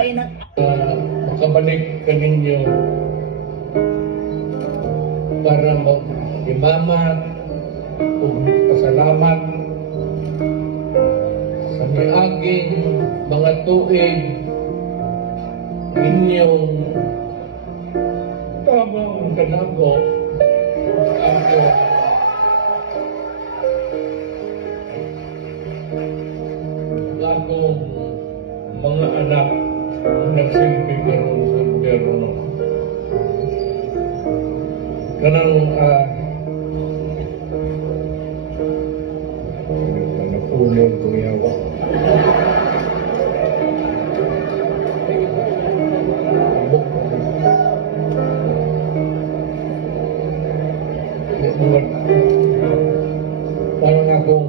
ina. Makabalik ka ninyo para mag-imamat o pasalamat sa miaging mga tuig inyong tamang kanako ako akong mga anak nagsilbi karon sa gobyerno. Kanang napulong itong yawa. Parang akong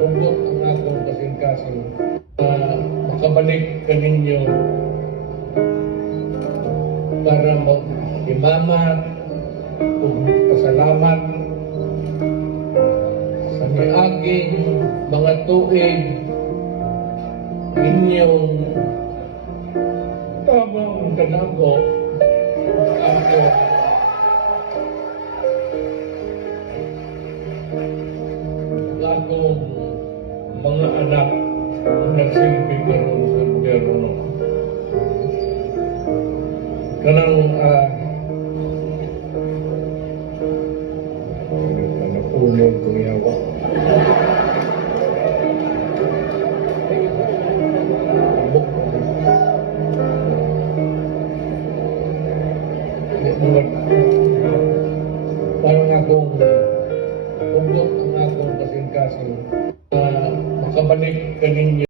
ugot ang akong kasing-kasing makabalik ka ninyo para mag-imamat o pasalamat sa miaging mga tuig inyong tamang kanako ako akong mga anak nagsilbi karon sa gobyerno. Kanang napulong itong yawa. Parang akong ugot ang akong kasing-kasing makabalik ka ninyo